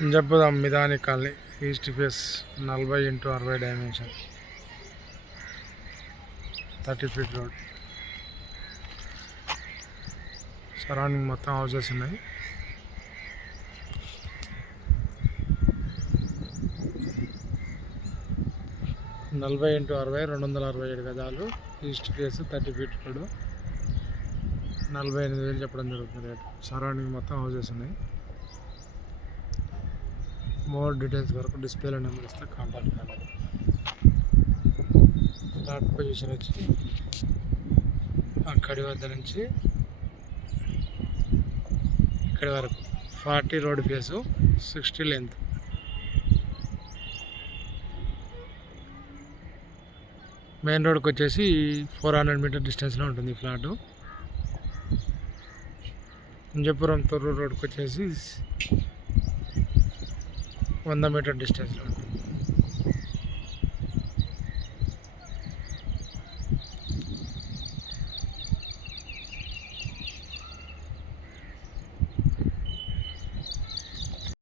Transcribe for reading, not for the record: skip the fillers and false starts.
ఇంజాపురం Midhani colony east face 40x60 dimension 30 feet road. Surrounding మొత్తం houses ఉన్నాయి. నలభై ఇంటూ 60 267 గజాలు. East face 30 feet road. 48,000 చెప్పడం జరుగుతుంది రేటు. సరౌండింగ్ మొత్తం హౌసెస్ ఉన్నాయి. మోర్ డీటెయిల్స్ వరకు డిస్ప్లేలో నెంబర్ ఇస్తే కాంటాక్ట్ కావాలి. ఫ్లాట్ పొజిషన్ వచ్చి అక్కడి వద్ద నుంచి ఇక్కడి వరకు 40 రోడ్ ఫేసు, 60 లెంత్. మెయిన్ రోడ్కి వచ్చేసి 400 మీటర్ డిస్టెన్స్లో ఉంటుంది ఫ్లాటు. ఇంజపురం తొర్రూరు రోడ్కి వచ్చేసి 100 మీటర్ డిస్టెన్స్లో ఉంటుంది.